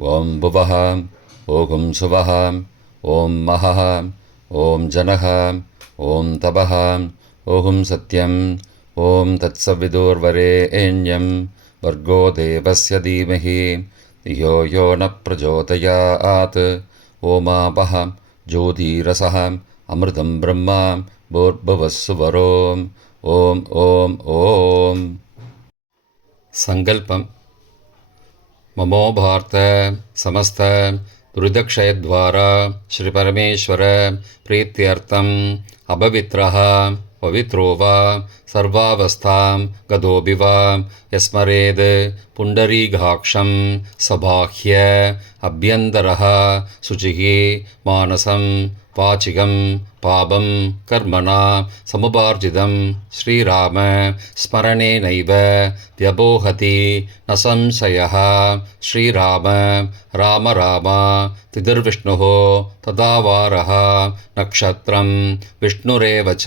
ॐ भुवः ॐ सुवः ॐ महः ॐ जनः ॐ तपः ॐ सत्यम् ॐ तत्सविदुर्वरेण्यं वर्गो देवस्य धीमहि धियो यो न प्रचोदयात्। ओमापः ज्योतिरसः अमृतं ब्रह्मा भूर्भुवः सुवरोम् ॐ ॐ ॐ सङ्कल्पम् மமோபார்த்த சமஸ்த ருதக்ஷயத்வாரா ஸ்ரீபரமேஸ்வர பிரீத்தியர்த்தம் அபவித்ரா பவித்ரோவா सर्वावस्थां गतोऽपि वा यस्मरेद् पुण्डरीकाक्षं सबाह्य अभ्यन्तरः शुचिः मानसं वाचिकं पापं कर्मणा समुपार्जितं श्रीराम स्मरणेनैव व्यपोहति न संशयः। श्रीराम राम राम तिथिर्विष्णुः तदा वारः नक्षत्रं विष्णुरेव च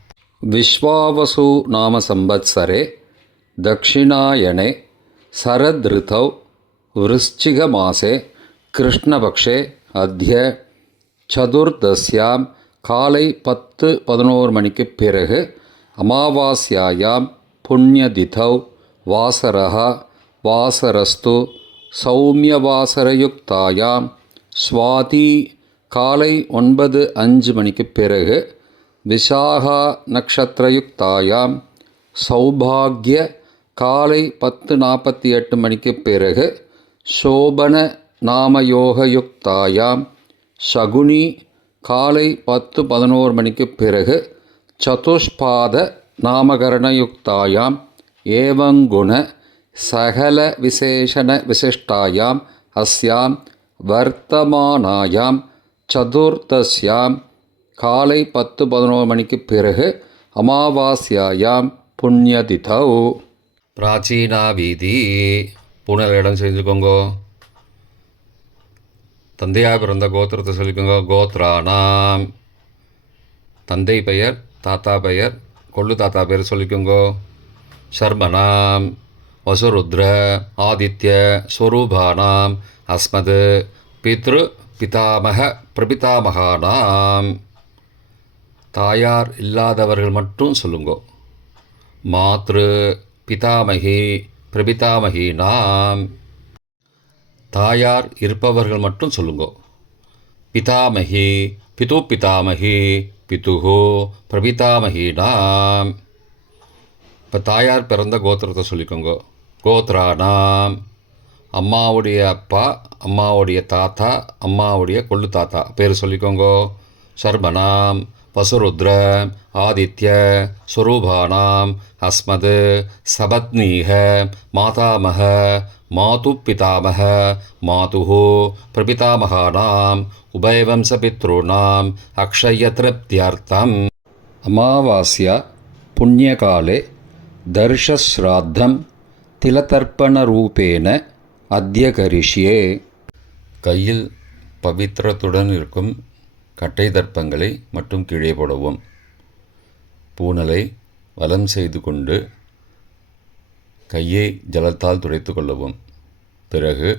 विश्वावसु नाम संवत्सरे दक्षिणायणे शरदृतौ वृश्चिकमासे कृष्णपक्षे अद्य சதுர்தசியாம் காலை பத்து பதினோரு மணிக்கு பிறகு அமாவாஸ்யாயாம் புண்ணியதிதௌ வாசரஹா வாசரஸ்து சௌமியவாசரயுக்தாயாம் ஸ்வாதி காலை ஒன்பது அஞ்சு மணிக்கு பிறகு விசாகா நக்ஷத்திரயுக்தாயாம். சௌபாகிய காலை பத்து நாற்பத்தி எட்டு மணிக்கு பிறகு சோபன நாமயோகயுக்தாயாம். சகுனி காலை பத்து பதினோரு மணிக்கு பிறகு சதுஷ்பாத நாமகரணயுக்தாயாம். ஏவங்குண சகல விசேஷண விசிஷ்டாயாம். அஸ்யாம் வர்த்தமானாயாம். சதுர்தஸ்யாம். காலை பத்து பதினோரு மணிக்கு பிறகு அமாவாஸ்யாயாம் புண்ணியதிதௌ. பிராச்சீனா வீதி புனல் இடம் செஞ்சுக்கோங்க. தந்தையாக பிறந்த கோத்திரத்தை சொல்லிக்கோங்க. கோத்ரானாம். தந்தை பெயர் தாத்தா பெயர் கொள்ளு தாத்தா பேர் சொல்லிக்கோங்க. ஷர்மனாம் வசுருத்ர ஆதித்ய ஸ்வரூபானாம் அஸ்மது பித்ரு பிதாமக பிரபிதாமகானாம். தாயார் இல்லாதவர்கள் மட்டும் சொல்லுங்கோ. மாத்ரு பிதாமகி பிரபிதாமகினாம் தாயார் இருப்பவர்கள் மட்டும் சொல்லுங்கோ. பிதாமகி பிது பிதாமகி பிதுஹோ பிரபிதாமகினாம் இப்போ தாயார் பிறந்த கோத்திரத்தை சொல்லிக்கோங்க. கோத்ரானாம் அம்மாவுடைய அப்பா அம்மாவுடைய தாத்தா அம்மாவுடைய கொள்ளு தாத்தா பேர் சொல்லிக்கோங்க. சர்மனாம் வசுருத்ர ஆதித்ய ஸ்வரூபானாம் அஸ்மத் சபத்னீக மாதாமக மாது பிதாமக மாது பிரபிதாமகானாம் உபயவம்சபித்ॄணாம் அக்ஷயத்ருப்தியர்த்தம் அமாவாஸ்யா புண்ணியகாலே தர்ஷஸ்ராத்தம் திலதர்ப்பணரூபேன அத்தியகரிஷ்யே. கையில் பவித்திரத்துடன் இருக்கும் கட்டை தர்ப்பங்களை மட்டும் கீழே போடவும். பூனலை வலம் செய்து கொண்டு கையை ஜலத்தால் துடைத்து கொள்ளவும். பிறகு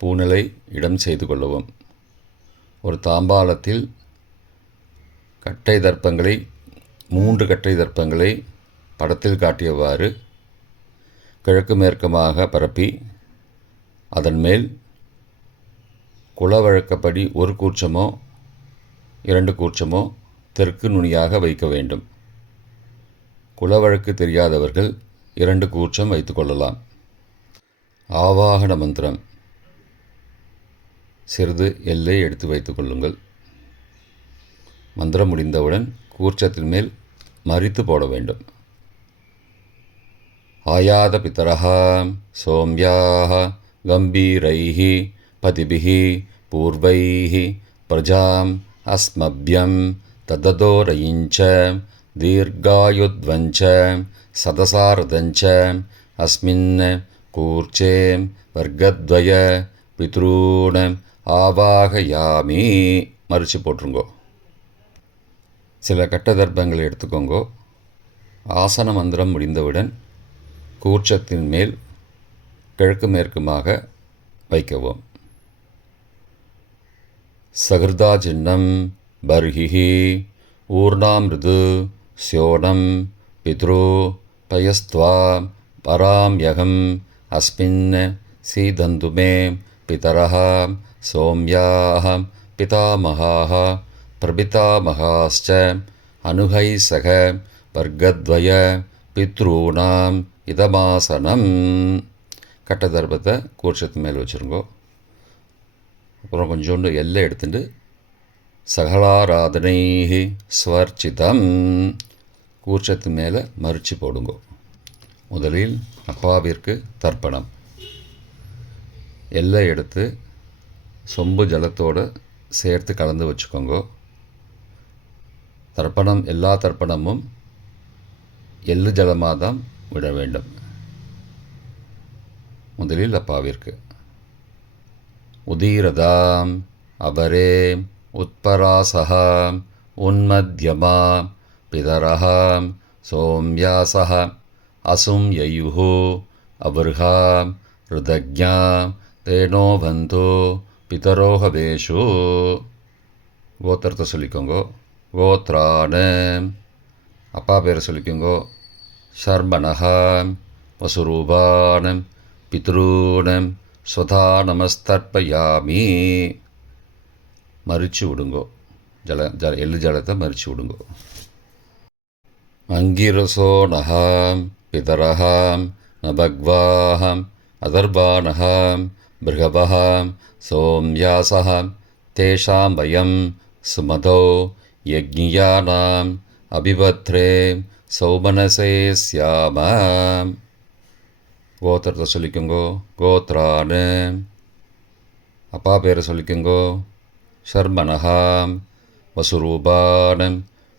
பூனலை இடம் செய்து கொள்ளவும். ஒரு தாம்பாளத்தில் கட்டை தர்ப்பங்களை மூன்று கட்டை தர்ப்பங்களை படத்தில் காட்டியவாறு கிழக்கு மேற்கமாக பரப்பி அதன் மேல் குலவழக்கப்படி ஒரு கூச்சமோ இரண்டு கூச்சமோ தெற்கு நுனியாக வைக்க வேண்டும். குலவழக்கு தெரியாதவர்கள் இரண்டு கூச்சம் வைத்துக்கொள்ளலாம் ஆவாகன மந்திரம். சிறிது எல்லை எடுத்து வைத்துக்கொள்ளுங்கள் மந்திரம் முடிந்தவுடன் கூர்ச்சத்தின் மேல் மறித்து போட வேண்டும். ஆயாத பித்தரா சோம்யாக கம்பீரைஹி பதிபிகி பூர்வைஹி பிரஜாம் अस्मभ्यं तददोरयिञ्च दीर्घायुध्वञ्च सदसारदञ्च अस्मिन् कूर्चे वर्गद्वय பித்ரூண ஆவாகயாமி மறித்து போட்டுருங்கோ சில கட்ட தர்ப்பங்களை எடுத்துக்கோங்கோ ஆசன மந்திரம் முடிந்தவுடன் கூர்ச்சத்தின் மேல் கிழக்கு மேற்குமாக வைக்கவும் சகிருதா பர்ஹிஹி ஊர்ணாமிருது ஸ்யோனம் பித்ரு பயஸ்துவா பராம்யகம் அஸ்மின் சீதந்து மே பிதரः சோம்யாः பிதாமகாः பிரபிதாமகாश्च அனுகை சக வர்க்கத்வய பித்ரூணாம் இதமாசனம். கட்டதர்பத்தை கூர்ச்சத்து மேல் வச்சுருங்கோ. அப்புறம் கொஞ்சோண்டு எல்லை எடுத்துட்டு சகலாராதனை ஸ்வர்ச்சிதம் கூர்ச்சத்து மேலே மறித்து போடுங்கோ. முதலில் அப்பாவிற்கு தர்ப்பணம். எல்லை எடுத்து சொம்பு ஜலத்தோடு சேர்த்து கலந்து வச்சுக்கோங்க. தர்ப்பணம் எல்லா தர்ப்பணமும் எள்ளு ஜலமாக தான் விட வேண்டும். முதலில் அப்பாவிற்கு. உதீரதாம் அபரே உத்பராசக உன்மத்யமா பிதரக சோம்யாசः அசும் யயுः அபர்ஹாம் ருதஜ்ஞாம் தேனோ பந்தோ பிதரோகவேஷு. கோத்திரத்தை சொல்லிக்கோங்கோ. கோத்ரான அப்பா பேரை சொல்லிக்கோங்கோ. ஷர்மணஹாம் வசுரூபானம் பித்ரூனம் சுதா நமஸ்தர்ப்பயாமி மறித்து விடுங்கோ. ஜல ஜல எள்ளு ஜலத்தை மறித்து விடுங்கோ. அங்கிரசோ நகாம் பிதரஹாம் நபக்வாஹம் அதர்பானஹாம் பிருகபஹாம் சோம்யாசஹாம் தேஷாம் பயம் சுமதோ யஜ்ஞியானாம் அபிபத்ரே சௌமனசே சியாமாம் கோத்திரத்தை சொல்லிக்கோங்கோ. கோத்ரான்னு அப்பா பேரை சொல்லிக்கோங்கோ. ஷர்மனஹா வசுரூபான்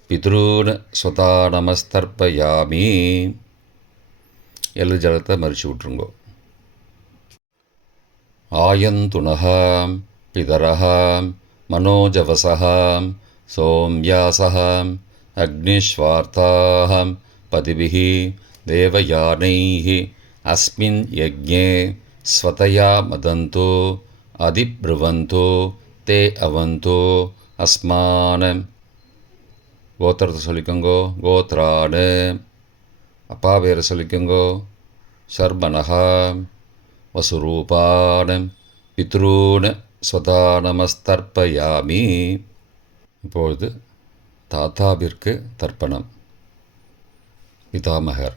பித்ரூன் ஸ்வதா நமஸ்தர்ப்பயாமி எல்லு ஜலத்தை மறிச்சு விட்ருங்கோ ஆயந்துணா பிதரா மனோஜவசா சோம்யாசா அக்னிஸ்வார்த்தா பதிபிகி தேவயானை अस्मिन् यज्ञे स्वतया मदन्तो அதிப்ருவந்தோ தே அவந்தோ அஸ்மான கோத்திரத்தை சொல்லிக்கோங்கோ கோத்ராடு அப்பா பேரை சொல்லிக்கோங்கோ சர்மனகா வசுரூபான பித்ரூன ஸ்வதானமஸ்தர்ப்பயாமி இப்பொழுது தாத்தாவிற்கு தர்ப்பணம் பிதாமகர்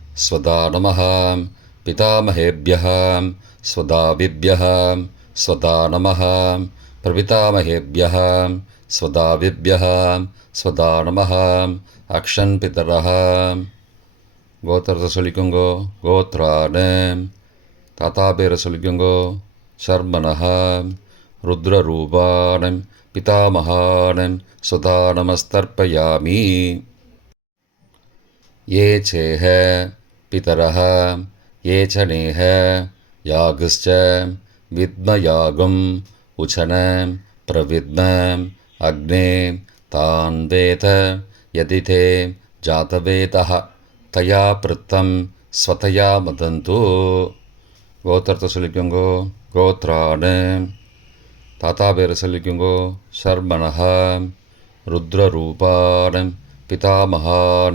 स्वदा नमः पितामहेभ्यः स्वदाविभ्यः स्वदा नमः प्रपितामहेभ्यः स्वदाविभ्यः स्वदा நமः அக்ஷன் பிதரः கோத்திரத்தை சொல்லிக்கோங்கோ கோத்ரான தாத்தா பேரை சொல்லிக்கோங்கோ சர்மனः ருத்ரரூபான பிதாமகான சுதா நமஸ்தர்ப்பயாமி ये चेह पितरः ये च नेह यागश्च विद्मयागम् उचन प्रविद्म अग्ने तान् वेद यदि ते जातवेदः तया पृत्तं स्वतया मदन्तु கோத்திரத்தை சொல்லிக்கோங்கோ கோத்ரானு தாத்தா பேரை சொல்லிக்கோங்கோ சர்மனஹ ருத்ரரூபான பிதாமகான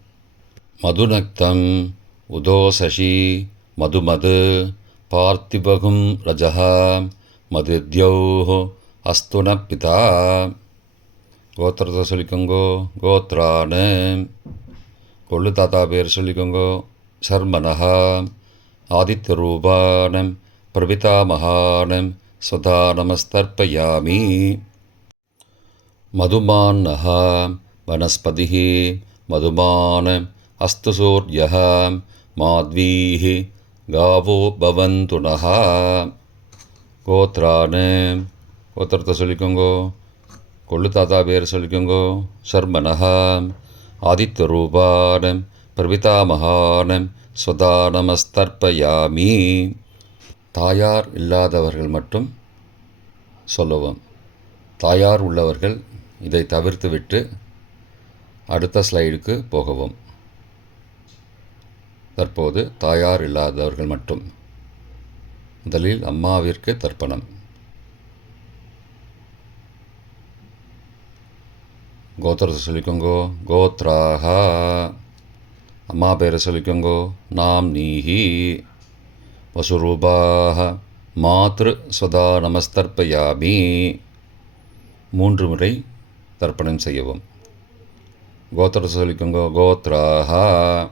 மதுநக்தம் உதோசசி மதுமது பார்த்திபகும் ரஜः மதுத்யோஹ் அஸ்து ந பிதா. கோத்திரத்தை சொல்லிக்கோங்கோ கோத்ரான்னு கொள்ளு தாத்தா பேர் சொல்லிக்கோங்கோ சர்மனஹா ஆதித்ய ரூபானம் பிரபிதாமகானம் சதா நமஸ்தர்ப்பயாமி மதுமான்னஹா வனஸ்பதி மதுமானம் अस्तु सूर्यः माध्वीः गावो भवन्तु नः கோத்ரான் கோத்திரத்தை சொல்லிக்கோங்கோ கொள்ளு தாத்தா பேர் சொல்லிக்கோங்கோ சர்மனஹா ஆதித்ய ரூபான் பிரபிதாமகான் சுதா நமஸ்தர்ப்பயாமி தாயார் இல்லாதவர்கள் மட்டும் சொல்லவும் தாயார் உள்ளவர்கள் இதை தவிர்த்துவிட்டு அடுத்த ஸ்லைடுக்கு போகவும் தற்போது தாயார் இல்லாதவர்கள் மட்டும். முதலில் அம்மாவிற்கு தர்ப்பணம். கோத்திரத்தை சொல்லிக்கோங்கோ. கோத்ராக அம்மா பேரை சொல்லிக்கோங்கோ. நாம் நீஹி. வசுரூபாக மாத்ரு சுதா நமஸ்தர்ப்பயாமி. மூன்று முறை தர்ப்பணம் செய்யவும். கோத்திரத்தை சொல்லிக்கோங்கோ. கோத்ராக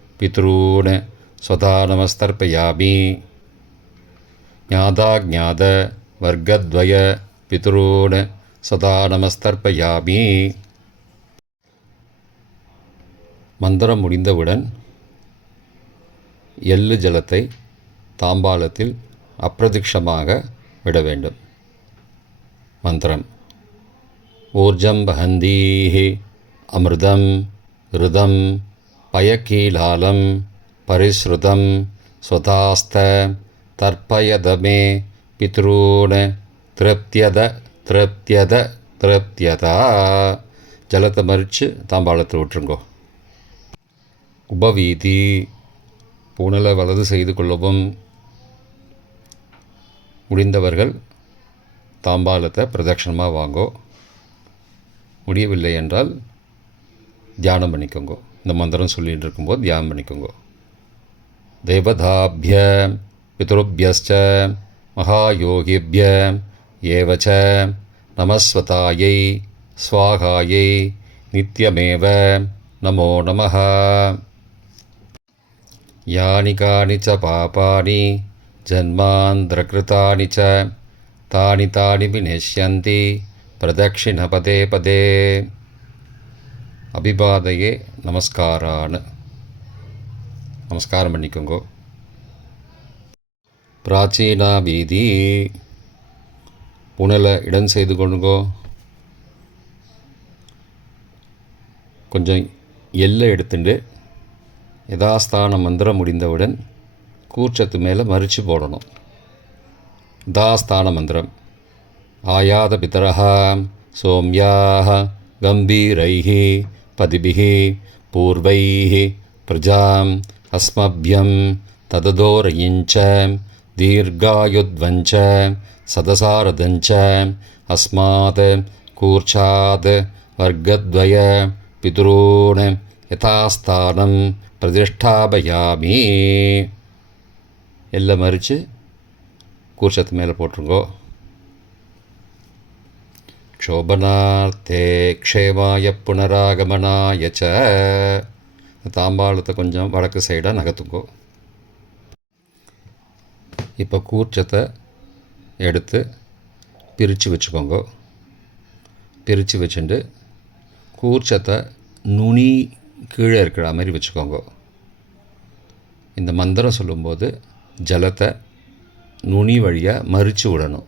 பித்ரூன் स्वधा नमस्तर्पयामि ज्ञाताज्ञात वर्गद्वय पितॄन् सदा நமஸ்தர்ப்பயாமி மந்திரம் முடிந்தவுடன் எள்ளு ஜலத்தை தாம்பாளத்தில் அப்பிரதிக்ஷமாக விட வேண்டும் மந்திரம் ஊர்ஜம் வஹந்தீஹி அமிர்தம் ருதம் பயக்கீலாலம் பரிஸ்ருதம் சுதாஸ்த தர்ப்பயதமே பித்ரூன் திருப்தியத திருப்தியத திருப்தியதா. ஜலத்தை மறித்து தாம்பாளத்தில் விட்டுருங்கோ. உபவீதி. புனலை வலது செய்து கொள்ளவும் முடிந்தவர்கள் தாம்பாலத்தை பிரதட்சணமாக வாங்கோ. முடியவில்லை என்றால் தியானம் பண்ணிக்கோங்கோ. இந்த மந்திரம் சொல்லிகிட்டு இருக்கும்போது தியானம் பண்ணிக்கோங்க. தேவதாபிய பித்ருபியச்ச மகாயோகிபிய ஏவச்ச நமஸ்வதாயை ஸ்வாகாயை நித்தியமேவ நமோ நம யானி காணி ச பாபானி ஜன்மாந்திரகிருத்தானி ச தானி தானி விநேஷ்யந்தி பிரதட்சிணபதே பதே. அபிபாதையே நமஸ்காரான்னு. நமஸ்காரம் பண்ணிக்கோங்கோ. பிராச்சீனா வீதி. புனலை இடம் செய்து கொண்டுங்கோ கொஞ்சம் எல்லை எடுத்துட்டு யதாஸ்தான மந்திரம் முடிந்தவுடன் கூற்றத்து மேலே மறித்து போடணும். தாஸ்தான மந்திரம். ஆயாத பிதரா சோம்யாக கம்பீரைஹி पदिभिः पूर्वैः प्रजाम् अस्मभ्यं तददोरयिञ्च दीर्घायुध्वञ्च सदसारदञ्च अस्मात् कूर्चात् वर्गद्वय पितॄन् यथास्थानं பிரதிஷ்டாபயாமி எல்லாம் மறித்து கூர்ச்சத்து மேலே போட்டுருங்கோ க்ஷோபனார்த்தே க்ஷேமாய புனராகமனாய ச. தாம்பாளத்தை கொஞ்சம் வடக்கு சைடாக நகர்த்துங்கோ. இப்போ கூர்ச்சத்தை எடுத்து பிரித்து வச்சுக்கோங்க. பிரித்து வச்சுட்டு கூர்ச்சத்தை நுனி கீழே இருக்கிற மாதிரி வச்சுக்கோங்க. இந்த மந்திரம் சொல்லும்போது ஜலத்தை நுனி வழியாக மறித்து விடணும்.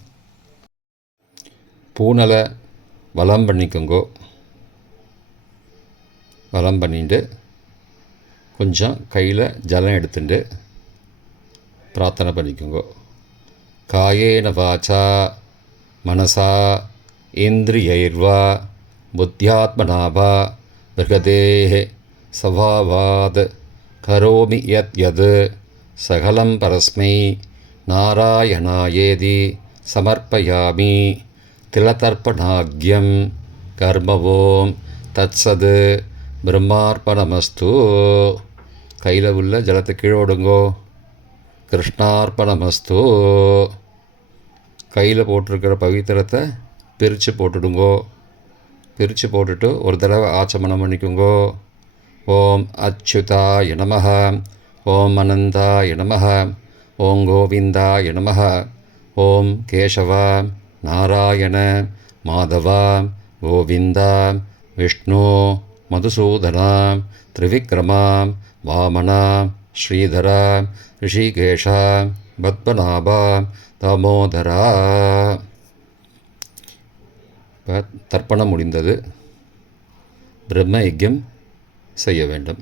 பூனலை வளம் பண்ணிக்கோங்கோ. வளம் பண்ணிட்டு கொஞ்சம் கையில் ஜலம் எடுத்துட்டு பிரார்த்தனை பண்ணிக்கோங்கோ. காயேன வாச்சா மனசா இந்திரியைர்வா புத்தியாத்மனா வா சவாவாத் கரோமி யத் யத் சகலம் பரஸ்மை நாராயணாயேதி சமர்ப்பயாமி திலதர்ப்பணாக்கியம் கர்மவோம் தத்சது பிரம்மார்ப்பணமஸ்து கையில் உள்ள ஜலத்தை கீழே விடுங்கோ கிருஷ்ணார்ப்பணமஸ்து கையில் போட்டிருக்கிற பவித்திரத்தை பிரித்து போட்டுடுங்கோ. பிரித்து போட்டுட்டு ஒரு தடவை ஆச்சமனம் பண்ணிக்கோங்கோ. ஓம் அச்சுதா நமः ஓம் அனந்தா நமः ஓம் கோவிந்தா நமः ஓம் கேசவா நாராயண மாதவா கோவிந்தா விஷ்ணு மதுசூதனா திரிவிக்ரமா வாமனா ஸ்ரீதரா ரிஷிகேஷா பத்மநாபா தாமோதரா. இப்போ தர்ப்பணம் முடிந்தது. பிரம்ம யஜ்யம் செய்ய வேண்டும்.